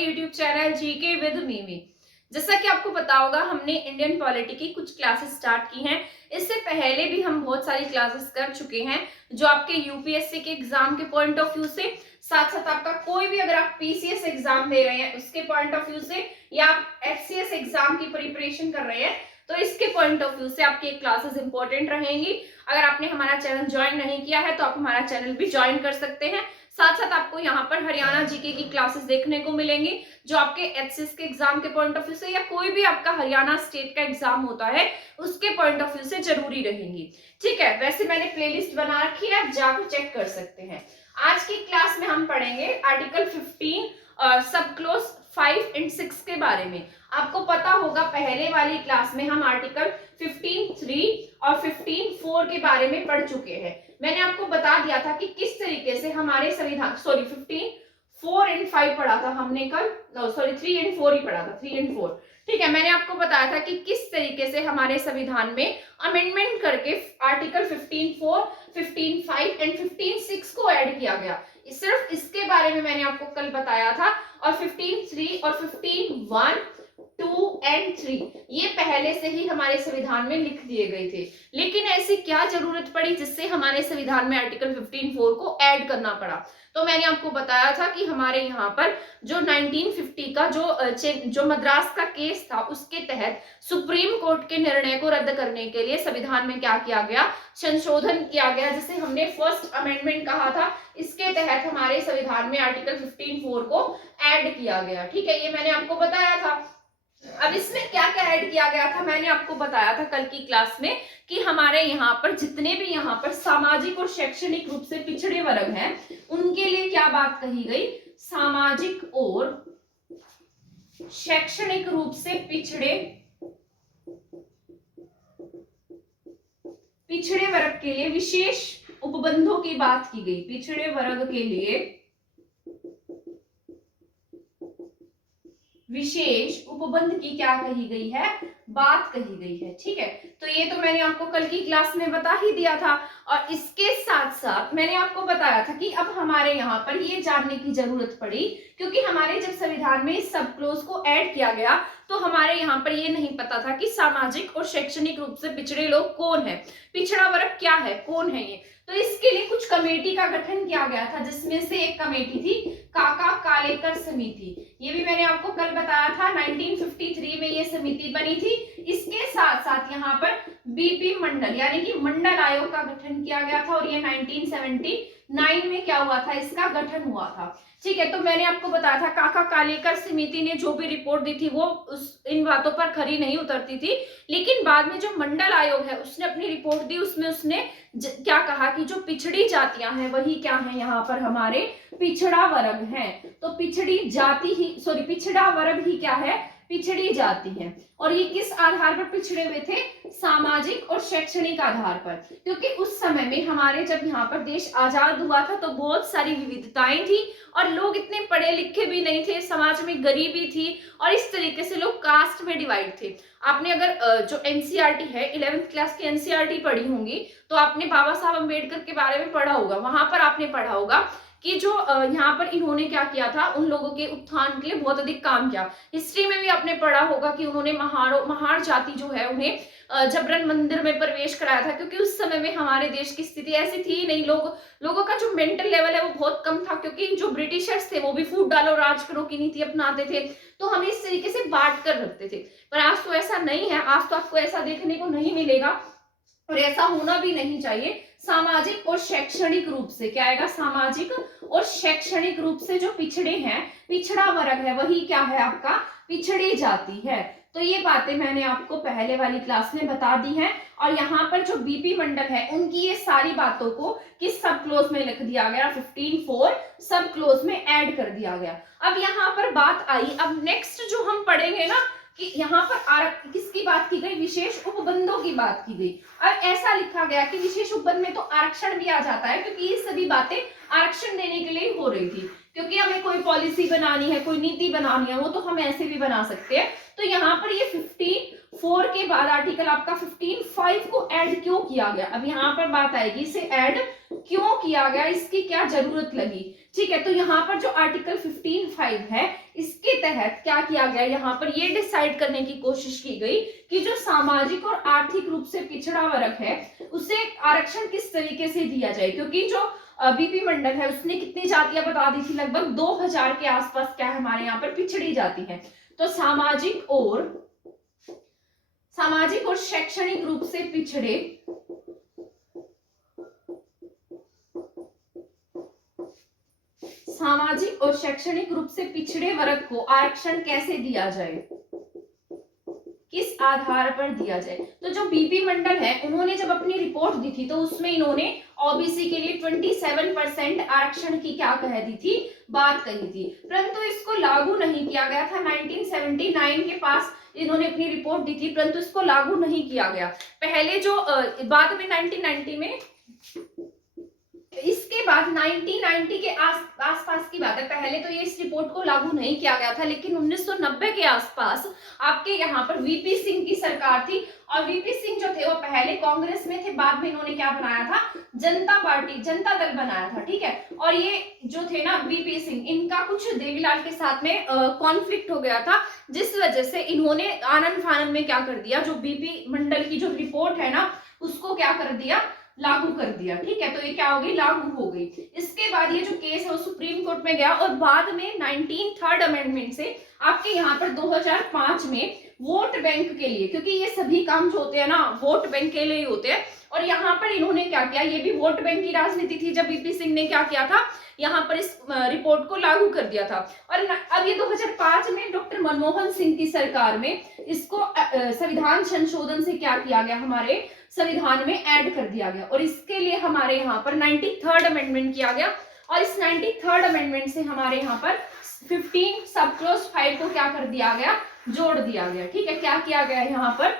YouTube channel GK with Mimi. जैसा कि आपको पता होगा, हमने इंडियन पॉलिटी की कुछ क्लासेस स्टार्ट की हैं। इससे पहले भी हम बहुत सारी क्लासेस कर चुके हैं, जो आपके यूपीएससी के एग्जाम के पॉइंट ऑफ व्यू से, साथ साथ आपका कोई भी अगर आप पीसीएस एग्जाम दे रहे हैं उसके पॉइंट ऑफ व्यू से, या आप एचसीएस एग्जाम की प्रिपरेशन कर रहे हैं तो इसके पॉइंट ऑफ व्यू से आपकी क्लासेस इंपॉर्टेंट रहेंगी। अगर आपने हमारा चैनल ज्वाइन नहीं किया है तो आप हमारा चैनल भी ज्वाइन कर सकते हैं। साथ साथ आपको यहाँ पर हरियाणा जीके की क्लासेस देखने को मिलेंगी, जो आपके एचसीएस के एग्जाम के पॉइंट ऑफ व्यू से या कोई भी आपका हरियाणा स्टेट का एग्जाम होता है उसके पॉइंट ऑफ व्यू से जरूरी रहेंगी। ठीक है, वैसे मैंने प्लेलिस्ट बना रखी है, आप जाकर चेक कर सकते हैं। आज की क्लास में हम पढ़ेंगे आर्टिकल 15 सब क्लोज 5 एंड 6 के बारे में। आपको पता होगा पहले वाली क्लास में हम आर्टिकल 15(3) और 15(4) के बारे में पढ़ चुके हैं। मैंने आपको बता दिया था कि किस तरीके से हमारे संविधान 15(4) एंड 5 पढ़ा था हमने कल, 3 एंड 4 ही पढ़ा था, 3 एंड 4। ठीक है, मैंने आपको बताया था कि किस तरीके से हमारे संविधान में अमेंडमेंट करके आर्टिकल 15(4), 15(5) एंड 15(6) को ऐड किया गया। सिर्फ इसके बारे में मैंने आपको कल बताया था। और 15(3) और 15(1), 2 एंड 3 ये पहले से ही हमारे संविधान में लिख दिए गए थे, लेकिन ऐसी क्या जरूरत पड़ी जिससे हमारे संविधान में आर्टिकल 15(4) को ऐड करना पड़ा। तो मैंने आपको बताया था कि हमारे यहाँ पर जो 1950 का जो मद्रास का केस था, उसके तहत सुप्रीम कोर्ट के निर्णय को रद्द करने के लिए संविधान में क्या किया गया, संशोधन किया गया, जिसे हमने फर्स्ट अमेंडमेंट कहा था। इसके तहत हमारे संविधान में आर्टिकल 15(4) को ऐड किया गया। ठीक है, ये मैंने आपको बताया था। अब इसमें क्या क्या ऐड किया गया था, मैंने आपको बताया था कल की क्लास में कि हमारे यहाँ पर जितने भी यहाँ पर सामाजिक और शैक्षणिक रूप से पिछड़े वर्ग हैं, उनके लिए क्या बात कही गई, सामाजिक और शैक्षणिक रूप से पिछड़े वर्ग के लिए विशेष उपबंधों की बात की गई। पिछड़े वर्ग के लिए विशेष उपबंध की क्या कही गई है, बात कही गई है। ठीक है, तो ये तो मैंने आपको कल की क्लास में बता ही दिया था। और इसके साथ साथ मैंने आपको बताया था कि अब हमारे यहाँ पर ये जानने की जरूरत पड़ी, क्योंकि हमारे जब संविधान में इस सब क्लोज को ऐड किया गया तो हमारे यहाँ पर ये नहीं पता था कि सामाजिक और शैक्षणिक रूप से पिछड़े लोग कौन है, पिछड़ा वर्ग क्या है, कौन है ये। तो इसके लिए कुछ कमेटी का गठन किया गया था, जिसमें से एक कमेटी थी काका कालेकर समिति। ये भी मैंने आपको कल बताया था, 1953 में ये समिति बनी थी। इसके साथ साथ यहाँ पर बीपी मंडल यानी कि मंडल आयोग का गठन किया गया था, और ये 1979 में क्या हुआ था, इसका गठन हुआ था। ठीक है, तो मैंने आपको बताया था काका कालेकर समिति ने जो भी रिपोर्ट दी थी वो इन बातों पर खरी नहीं उतरती थी, लेकिन बाद में जो मंडल आयोग है उसने अपनी रिपोर्ट दी, उसमें उसने क्या कहा कि जो पिछड़ी जातियां हैं वही क्या है, यहाँ पर हमारे पिछड़ा वर्ग है। तो पिछड़ा वर्ग ही क्या है, पिछड़ी जाति है। और ये किस आधार पर पिछड़े हुए थे, सामाजिक और शैक्षणिक आधार पर, क्योंकि उस समय में हमारे जब यहाँ पर देश आजाद हुआ था तो बहुत सारी विविधताएं थी और लोग इतने पढ़े लिखे भी नहीं थे, समाज में गरीबी थी और इस तरीके से लोग कास्ट में डिवाइड थे। आपने अगर जो एनसीईआरटी है 11th क्लास की एनसीईआरटी पढ़ी होंगी तो आपने बाबा साहब अम्बेडकर के बारे में पढ़ा होगा। वहां पर आपने पढ़ा होगा कि जो यहाँ पर इन्होंने क्या किया था, उन लोगों के उत्थान के लिए बहुत अधिक काम किया। हिस्ट्री में भी आपने पढ़ा होगा कि उन्होंने महार जाति जो है उन्हें जबरन मंदिर में प्रवेश कराया था, क्योंकि उस समय में हमारे देश की स्थिति ऐसी थी नहीं, लोगों का जो मेंटल लेवल है वो बहुत कम था, क्योंकि जो ब्रिटिशर्स थे वो भी फूट डालो राज करो की नीति अपनाते थे, तो हम इस तरीके से बांट कर रखते थे। पर आज तो ऐसा नहीं है, आज तो आपको ऐसा देखने को नहीं मिलेगा और ऐसा होना भी नहीं चाहिए। सामाजिक और शैक्षणिक रूप से क्या आएगा, सामाजिक और शैक्षणिक रूप से जो पिछड़े हैं, पिछड़ा वर्ग है, वही क्या है, आपका पिछड़ी जाति है। तो ये बातें मैंने आपको पहले वाली क्लास में बता दी हैं। और यहाँ पर जो बीपी मंडल है उनकी ये सारी बातों को किस सब क्लोज में लिख दिया गया, 15(4) सब क्लोज में ऐड कर दिया गया। अब यहाँ पर बात आई, अब नेक्स्ट जो हम पढ़ेंगे ना कि यहाँ पर किसकी बात की गई, विशेष उपबंधों की बात की गई। अब ऐसा लिखा गया कि विशेष उपबंध में तो आरक्षण भी आ जाता है, क्योंकि ये सभी बातें आरक्षण देने के लिए हो रही थी, क्योंकि हमें कोई पॉलिसी बनानी है, कोई नीति बनानी है, वो तो हम ऐसे भी बना सकते हैं। तो यहाँ पर ये 15(4) के बाद आर्टिकल आपका 15(5) को ऐड क्यों किया गया, अब यहाँ पर बात आएगी इसे ऐड क्यों किया गया, इसकी क्या जरूरत लगी, ठीक है। तो यहाँ पर जो आर्टिकल 15(5) है, इसके तहत क्या किया गया, यहाँ पर ये डिसाइड करने की कोशिश की गई कि जो सामाजिक और आर्थिक रूप से पिछड़ा वर्ग है उसे आरक्षण किस तरीके से दिया जाए, क्योंकि जो बीपी मंडल है उसने कितनी जातियां बता दी थी, लगभग 2000 के आसपास क्या है हमारे यहाँ पर पिछड़ी जाति है। तो सामाजिक और शैक्षणिक रूप से पिछड़े सामाजिक और शैक्षणिक रूप से पिछड़े वर्ग को आरक्षण कैसे दिया जाए, किस आधार पर दिया जाए। तो जो बीपी मंडल है उन्होंने जब अपनी रिपोर्ट दी थी तो उसमें इन्होंने ओबीसी के लिए 27% आरक्षण की क्या कह दी थी, बात कही थी, परंतु इसको लागू नहीं किया गया था। 1979 के पास इन्होंने अपनी रिपोर्ट दी थी, परंतु इसको लागू नहीं किया गया। पहले जो बाद में 1990 में, इसके बाद 1990 के आसपास की बात है, पहले तो ये इस रिपोर्ट को लागू नहीं किया गया था, लेकिन 1990 के आसपास आपके यहाँ पर वीपी सिंह की सरकार थी, और वीपी सिंह जो थे वो पहले कांग्रेस में थे, बाद में इन्होंने क्या बनाया था, जनता दल बनाया था, ठीक है। और ये जो थे ना वीपी सिंह, इनका कुछ देवीलाल के साथ में कॉन्फ्लिक्ट हो गया था, जिस वजह से इन्होंने आनन फानन में क्या कर दिया, जो बीपी मंडल की जो रिपोर्ट है ना उसको क्या कर दिया, लागू कर दिया, ठीक है। तो ये क्या हो गई, लागू हो गई। इसके बाद ये जो केस है वो सुप्रीम कोर्ट में गया, और बाद में 19 थर्ड अमेंडमेंट से आपके यहाँ पर 2005 में वोट बैंक के लिए, क्योंकि ये सभी काम जो होते हैं ना वोट बैंक के लिए ही होते हैं, और यहाँ पर इन्होंने क्या किया, ये भी वोट बैंक की राजनीति थी जब बीपी सिंह ने क्या किया था, यहाँ पर इस रिपोर्ट को लागू कर दिया था। और अब ये 2005 में डॉक्टर मनमोहन सिंह की सरकार में इसको संविधान संशोधन से क्या किया गया, हमारे संविधान में ऐड कर दिया गया, और इसके लिए हमारे यहाँ पर 93rd अमेंडमेंट किया गया, और इस 93rd अमेंडमेंट से हमारे यहाँ पर 15 सब क्लॉज 5 को क्या कर दिया गया, जोड़ दिया गया, ठीक है। क्या किया गया यहाँ पर,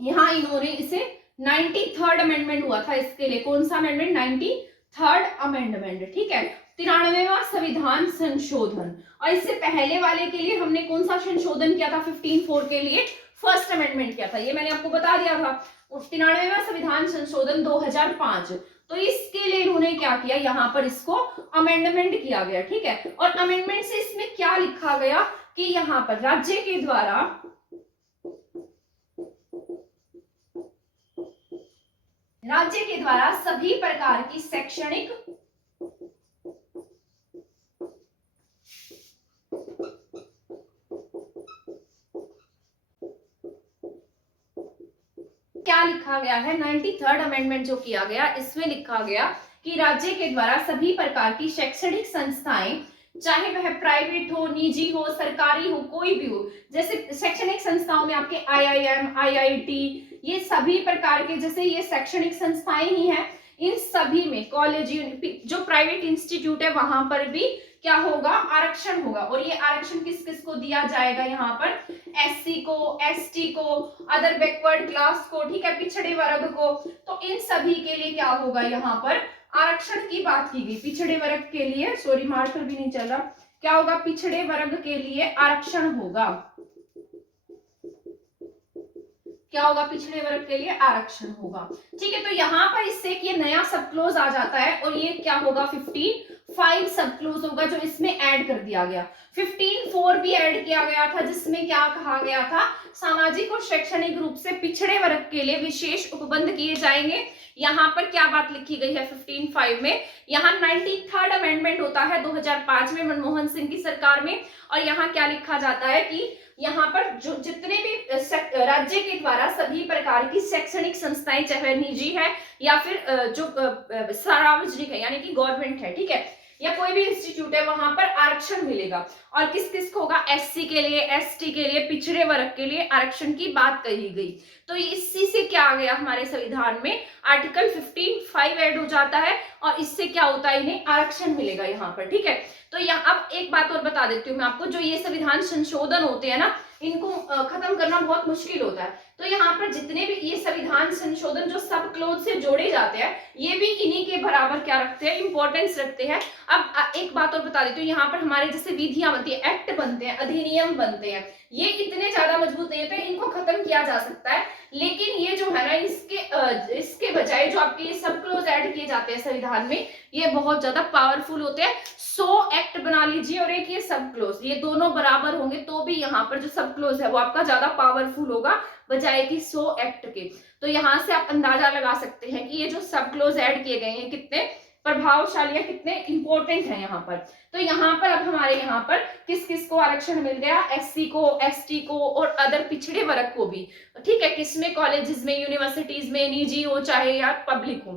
यहाँ इन्होंने इसे 93rd अमेंडमेंट हुआ था, इसके लिए कौन सा अमेंडमेंट, 93rd अमेंडमेंट, ठीक है। 93वां संविधान संशोधन, और इससे पहले वाले के लिए हमने कौन सा संशोधन किया था, 15(4) के लिए फर्स्ट अमेंडमेंट किया था, ये मैंने आपको बता दिया था। 93वां संविधान संशोधन 2005, तो इसके लिए इन्होंने क्या किया, यहाँ पर इसको अमेंडमेंट किया गया, ठीक है। और अमेंडमेंट से इसमें क्या लिखा गया कि यहाँ पर राज्य के द्वारा सभी प्रकार की शैक्षणिक क्या लिखा गया है, 93rd अमेंडमेंट जो किया गया इसमें लिखा गया कि राज्य के द्वारा सभी प्रकार की शैक्षणिक संस्थाएं, चाहे वह प्राइवेट हो, निजी हो, सरकारी हो, कोई भी हो, जैसे शैक्षणिक संस्थाओं में आपके IIM, IIT, ये सभी प्रकार के जैसे ये शैक्षणिक संस्थाएं ही हैं, इन सभी में कॉलेज, जो प्राइवेट इंस्टीट्यूट है वहां पर भी क्या होगा, आरक्षण होगा। और ये आरक्षण किस किस को दिया जाएगा, यहाँ पर SC को, ST को, अदर बैकवर्ड क्लास को, ठीक है, पिछड़े वर्ग को, तो इन सभी के लिए क्या होगा, यहाँ पर आरक्षण की बात की गई। पिछड़े वर्ग के लिए, सॉरी मार्कर भी नहीं चल रहा, क्या होगा, पिछड़े वर्ग के लिए आरक्षण होगा, क्या होगा, पिछड़े वर्ग के लिए आरक्षण होगा, ठीक है। तो यहाँ पर इससे ये नया सब क्लोज आ जाता है, और ये क्या होगा, 15(5) सब क्लोज होगा जो इसमें ऐड कर दिया गया। 15(4) भी ऐड किया गया था, जिसमें क्या कहा गया था, सामाजिक और शैक्षणिक रूप से पिछड़े वर्ग के लिए विशेष उपबंध किए जाएंगे। यहाँ पर क्या बात लिखी गई है 15(5) में, यहाँ 93rd अमेंडमेंट होता है 2005 में मनमोहन सिंह की सरकार में, और यहाँ क्या लिखा जाता है कि यहाँ पर जो जितने भी राज्य के द्वारा सभी प्रकार की शैक्षणिक संस्थाएं, चाहे निजी है या फिर जो सार्वजनिक है यानी कि गवर्नमेंट है, ठीक है, या कोई भी इंस्टीट्यूट है, वहां पर आरक्षण मिलेगा। और किस किस को होगा, SC के लिए, ST के लिए, पिछड़े वर्ग के लिए आरक्षण की बात कही गई। तो इसी से क्या आ गया, हमारे संविधान में आर्टिकल 15(5) ऐड हो जाता है, और इससे क्या होता है, इन्हें आरक्षण मिलेगा यहाँ पर, ठीक है। तो यहाँ अब एक बात और बता देती हूँ मैं आपको, जो ये संविधान संशोधन होते हैं ना, इनको खत्म करना बहुत मुश्किल होता है। तो यहाँ पर जितने भी ये संविधान संशोधन जो सब क्लोज से जोड़े जाते हैं, ये भी इन्हीं के बराबर क्या रखते हैं, इंपॉर्टेंस रखते हैं। अब एक बात और बता देती हूँ, यहाँ पर हमारे जैसे विधियां बनती है, एक्ट बनते हैं, अधिनियम बनते हैं, ये इतने ज्यादा मजबूत नहीं होते, इनको खत्म किया जा सकता है। लेकिन ये जो है ना, इसके बजाय जो आपके ये सब क्लोज ऐड किए जाते हैं संविधान में, ये बहुत ज्यादा पावरफुल होते हैं। 100 एक्ट बना लीजिए और एक ये सब क्लोज, ये दोनों बराबर होंगे तो भी यहाँ पर जो सब क्लोज है वो आपका ज्यादा पावरफुल होगा बजाय कि 100 एक्ट के। तो यहाँ से आप अंदाजा लगा सकते हैं कि ये जो सब क्लोज ऐड किए गए हैं कितने प्रभावशाली है, कितने इंपॉर्टेंट है यहाँ पर। तो यहाँ पर अब हमारे यहाँ पर किस किस को आरक्षण मिल गया, एससी को, एसटी को और अदर पिछड़े वर्ग को भी। ठीक है, किसमें, कॉलेजेस में, यूनिवर्सिटीज में, निजी हो चाहे या पब्लिक हो,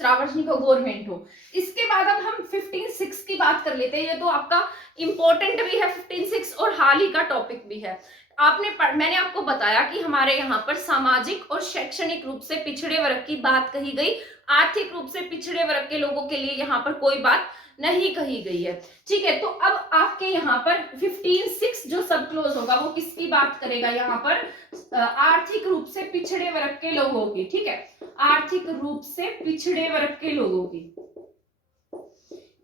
सार्वजनिक हो, गवर्नमेंट हो। इसके बाद अब हम 15/6 की बात कर लेते हैं। ये तो आपका इंपॉर्टेंट भी है 15/6 और हाल ही का टॉपिक भी है। मैंने आपको बताया कि हमारे यहाँ पर सामाजिक और शैक्षणिक रूप से पिछड़े वर्ग की बात कही गई, आर्थिक रूप से पिछड़े वर्ग के लोगों के लिए यहाँ पर कोई बात नहीं कही गई है। ठीक है, तो अब आपके यहाँ पर 15/6 जो सब क्लोज होगा वो किसकी बात करेगा, यहाँ पर आर्थिक रूप से पिछड़े वर्ग के लोगों की। ठीक है, आर्थिक रूप से पिछड़े वर्ग के लोगों की।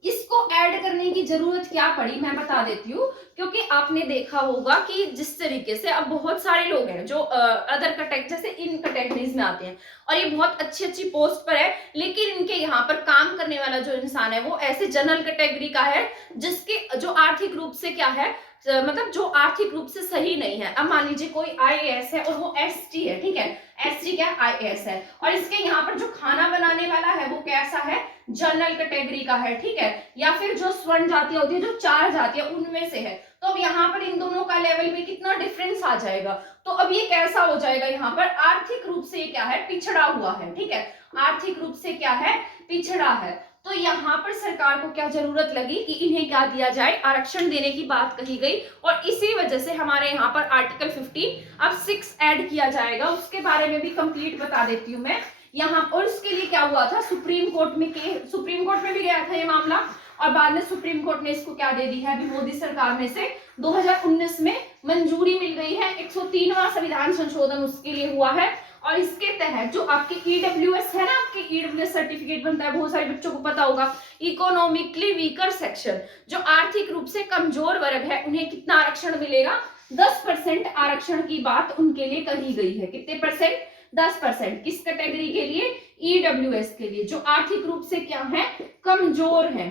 इसको ऐड करने की जरूरत क्या पड़ी मैं बता देती हूँ, क्योंकि आपने देखा होगा कि जिस तरीके से अब बहुत सारे लोग हैं जो अदर कैटेगरी जैसे इन कैटेगरीज में आते हैं और ये बहुत अच्छी अच्छी पोस्ट पर है, लेकिन इनके यहाँ पर काम करने वाला जो इंसान है वो ऐसे जनरल कैटेगरी का है जिसके जो आर्थिक रूप से क्या है, मतलब जो आर्थिक रूप से सही नहीं है। अब मान लीजिए कोई आईएएस है और वो एसटी है, ठीक है, एसटी क्या आईएएस है, और इसके यहाँ पर जो खाना बनाने वाला है वो कैसा है, जनरल कैटेगरी का है। ठीक है, या फिर जो स्वर्ण जातियां होती है, जो 4 जातियां उनमें से है। तो अब यहाँ पर इन दोनों का लेवल में कितना डिफरेंस आ जाएगा। तो अब ये कैसा हो जाएगा, यहाँ पर आर्थिक रूप से क्या है, पिछड़ा हुआ है। ठीक है, आर्थिक रूप से क्या है, पिछड़ा है। तो यहाँ पर सरकार को क्या जरूरत लगी कि इन्हें क्या दिया जाए, आरक्षण देने की बात कही गई, और इसी वजह से हमारे यहाँ पर आर्टिकल 15 अब 6 ऐड किया जाएगा। उसके बारे में भी कंप्लीट बता देती हूँ मैं यहाँ। और इसके लिए क्या हुआ था, सुप्रीम कोर्ट में भी गया था ये मामला, और बाद में सुप्रीम कोर्ट ने इसको क्या दे दी है, अभी मोदी सरकार में से 2019 में मंजूरी मिल गई है। 103वां संविधान संशोधन उसके लिए हुआ है, और इसके तहत जो आपके ईडब्ल्यूएस है ना, आपके ईडब्ल्यूएस सर्टिफिकेट बनता है, बहुत सारे बच्चों को पता होगा, इकोनॉमिकली वीकर सेक्शन, जो आर्थिक रूप से कमजोर वर्ग है, उन्हें कितना आरक्षण मिलेगा, 10% आरक्षण की बात उनके लिए कही गई है। कितने परसेंट, 10%। किस कैटेगरी के लिए, ईडब्ल्यूएस के लिए, जो आर्थिक रूप से क्या है, कमजोर है।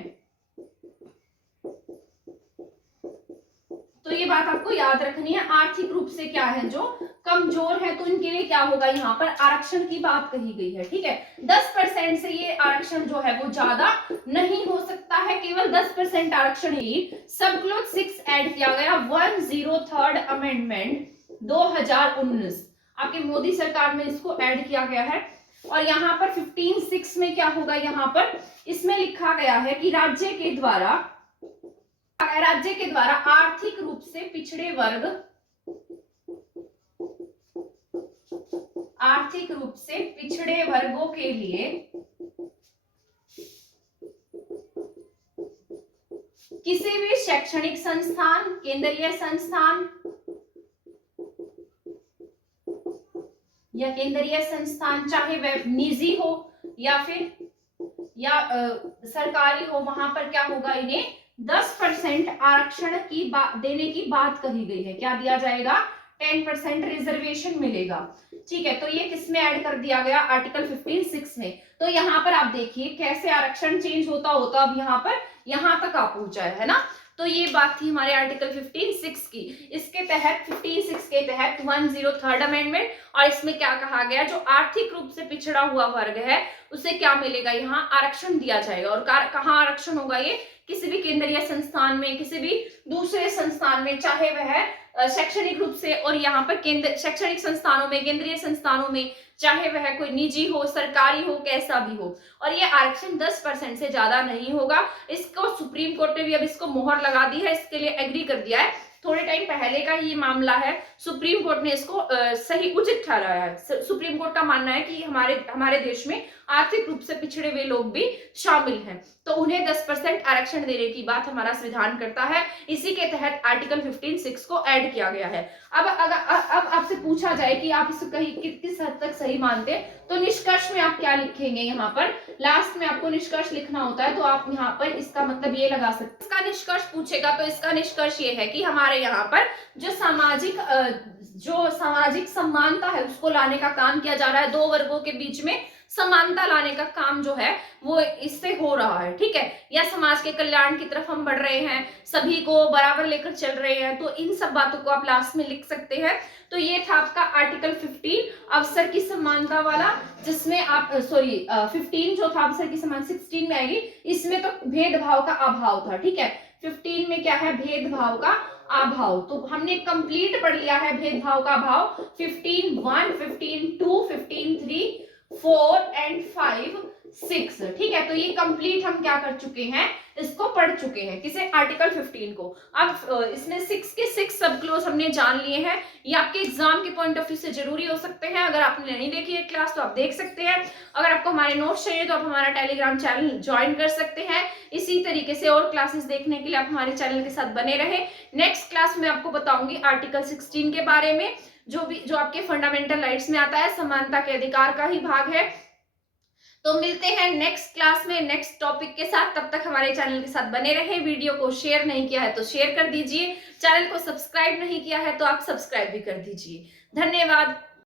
तो ये बात आपको याद रखनी है, आर्थिक रूप से क्या है, जो कमजोर है, तो इनके लिए क्या होगा, यहाँ पर आरक्षण की बात कही गई है। ठीक है, 10% से ये आरक्षण जो है वो ज्यादा नहीं हो सकता है, केवल 10% आरक्षण ही। सब क्लोज 6 ऐड किया गया, 103rd अमेंडमेंट 2019, आपके मोदी सरकार में इसको ऐड किया गया है। और यहाँ पर 15/6 में क्या होगा, यहाँ पर इसमें लिखा गया है कि राज्य के द्वारा आर्थिक रूप से पिछड़े वर्ग, आर्थिक रूप से पिछड़े वर्गों के लिए किसी भी शैक्षणिक संस्थान, केंद्रीय संस्थान या केंद्रीय संस्थान, चाहे वह निजी हो या फिर सरकारी हो, वहां पर क्या होगा, इन्हें 10% आरक्षण की देने की बात कही गई है। क्या दिया जाएगा, 10% रिजर्वेशन मिलेगा। ठीक है, तो ये किसमें ऐड कर दिया गया, आर्टिकल 15/6 में। तो यहाँ पर आप देखिए कैसे आरक्षण चेंज होता अब यहाँ पर यहाँ तक आ पहुंचा है ना। तो ये बात थी हमारे आर्टिकल 15/6 की। इसके तहत 15/6 के तहत 103rd अमेंडमेंट, और इसमें क्या कहा गया, जो आर्थिक रूप से पिछड़ा हुआ वर्ग है उसे क्या मिलेगा, यहाँ आरक्षण दिया जाएगा। और कहाँ आरक्षण होगा, ये किसी भी केंद्रीय संस्थान में, किसी भी दूसरे संस्थान में, चाहे वह शैक्षणिक रूप से, और यहाँ पर केंद्र शैक्षणिक संस्थानों में, केंद्रीय संस्थानों में, चाहे वह कोई निजी हो, सरकारी हो, कैसा भी हो। और ये आरक्षण 10% से ज्यादा नहीं होगा। इसको सुप्रीम कोर्ट ने भी अब इसको मोहर लगा दी है, इसके लिए एग्री कर दिया है थोड़े टाइम पहले का ये मामला है, सुप्रीम कोर्ट ने इसको सही उचित ठहराया है। सुप्रीम कोर्ट का मानना है कि हमारे देश में आर्थिक रूप से पिछड़े हुए लोग भी शामिल हैं, तो उन्हें 10% आरक्षण देने की बात हमारा संविधान करता है। इसी के तहत आर्टिकल 15(6) को ऐड किया गया है। अब आपसे पूछा जाए कि आप इसको किस हद तक सही मानते हैं, तो निष्कर्ष में आप क्या लिखेंगे, यहाँ पर लास्ट में आपको निष्कर्ष लिखना होता है, तो आप यहाँ पर इसका मतलब ये लगा सकते हैं। इसका निष्कर्ष पूछेगा तो इसका निष्कर्ष ये है कि हमारे यहाँ पर जो सामाजिक समानता है उसको लाने का काम किया जा रहा है। दो वर्गों के बीच में समानता लाने का काम जो है वो इससे हो रहा है, ठीक है, या समाज के कल्याण की तरफ हम बढ़ रहे हैं, सभी को बराबर लेकर चल रहे हैं, तो इन सब बातों को आप लास्ट में लिख सकते हैं। तो ये था आपका आर्टिकल 15 अवसर की समानता वाला, जिसमें आप 15 जो था अवसर की समान 16 में आएगी, इसमें तो भेदभाव का अभाव था, ठीक है। 15 में क्या है, भेदभाव का अभाव, तो हमने कंप्लीट पढ़ लिया है भेदभाव का अभाव। 15(1), 15(2), 15(3), 4 एंड 5, 6, ठीक है। तो ये कंप्लीट हम क्या कर चुके हैं, इसको पढ़ चुके हैं, किसे, आर्टिकल 15 को। अब इसमें 6 के 6 सब क्लोज हमने जान लिए हैं। ये आपके एग्जाम के पॉइंट ऑफ व्यू से जरूरी हो सकते हैं। अगर आपने नहीं देखी है क्लास तो आप देख सकते हैं। अगर आपको हमारे नोट्स चाहिए तो आप हमारा टेलीग्राम चैनल ज्वाइन कर सकते हैं। इसी तरीके से और क्लासेस देखने के लिए आप हमारे चैनल के साथ बने रहे। नेक्स्ट क्लास में आपको बताऊंगी आर्टिकल 16 के बारे में, जो आपके फंडामेंटल राइट्स में आता है, समानता के अधिकार का ही भाग है। तो मिलते हैं नेक्स्ट क्लास में नेक्स्ट टॉपिक के साथ। तब तक हमारे चैनल के साथ बने रहें। वीडियो को शेयर नहीं किया है तो शेयर कर दीजिए, चैनल को सब्सक्राइब नहीं किया है तो आप सब्सक्राइब भी कर दीजिए। धन्यवाद।